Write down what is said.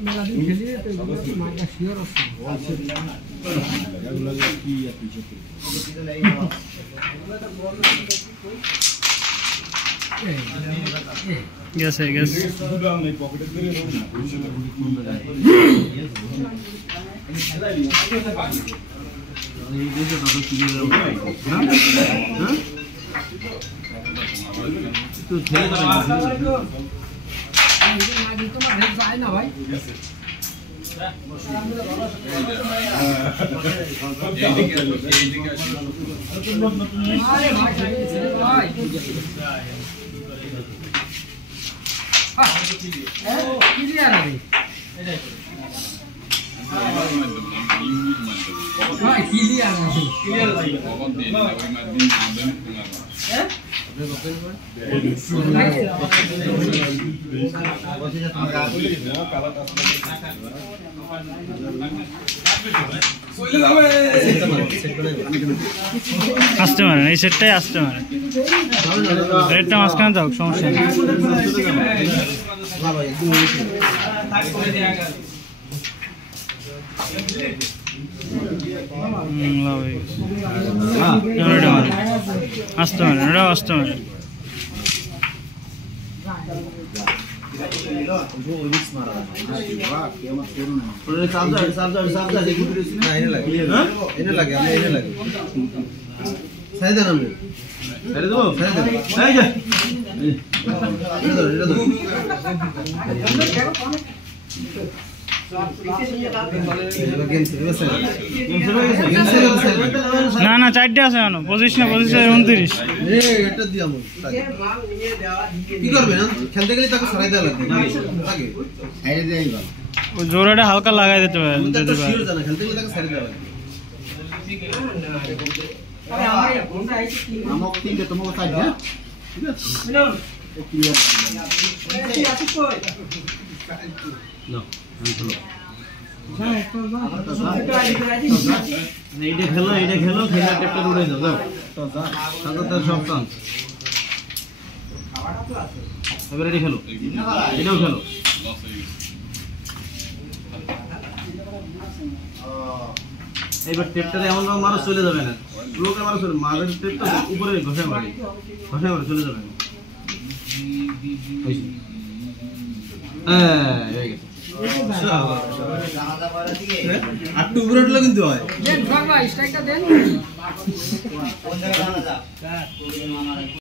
मेरा दिन खेलिए तो मार का शियर আছে এগুলো কি আপনি Yes, I guess. क्लियर है भाई क्लियर है क्लियर भाई আসতে পারে এই সেটটাই আসতে পারে রেডটা মাঝখানে যাও সমস্যা নেই আসতে পারে এটাও আসতে পারে না না চারটে আছে কেন 25 না 29 এটা দি আমল কি করবে না খেলতে গেলে তাকে সরাই দেওয়া লাগবে তাকে সাইডে দেই ভালো ওই জোড়াটা হালকা লাগাই দিতে পারে যেতে পারে শিওর জানা খেলতে গেলে তাকে সাইডে দেওয়া লাগবে আরে আমার ফোনটা আইছে কি আমক তিনটে তোমাকে সাইড হ্যাঁ ঠিক আছে ও ক্লিয়ার আছে কই না এইটা খেলো খেলা টেপটা উড়ে যাও যাও সাদা সব চান্স এবারে এটা খেলো এটাও খেলো এইবার টেপটাতে এমন ভাবে মারো চলে যাবে না লোকে মারো চলে মারের টেপটা উপরে ঘষে মারে চলে যাবে না হয়ে গেছে আটটু উপরে উঠলো কিন্তু হয় দেন বাবা স্ট্রাইকটা দেন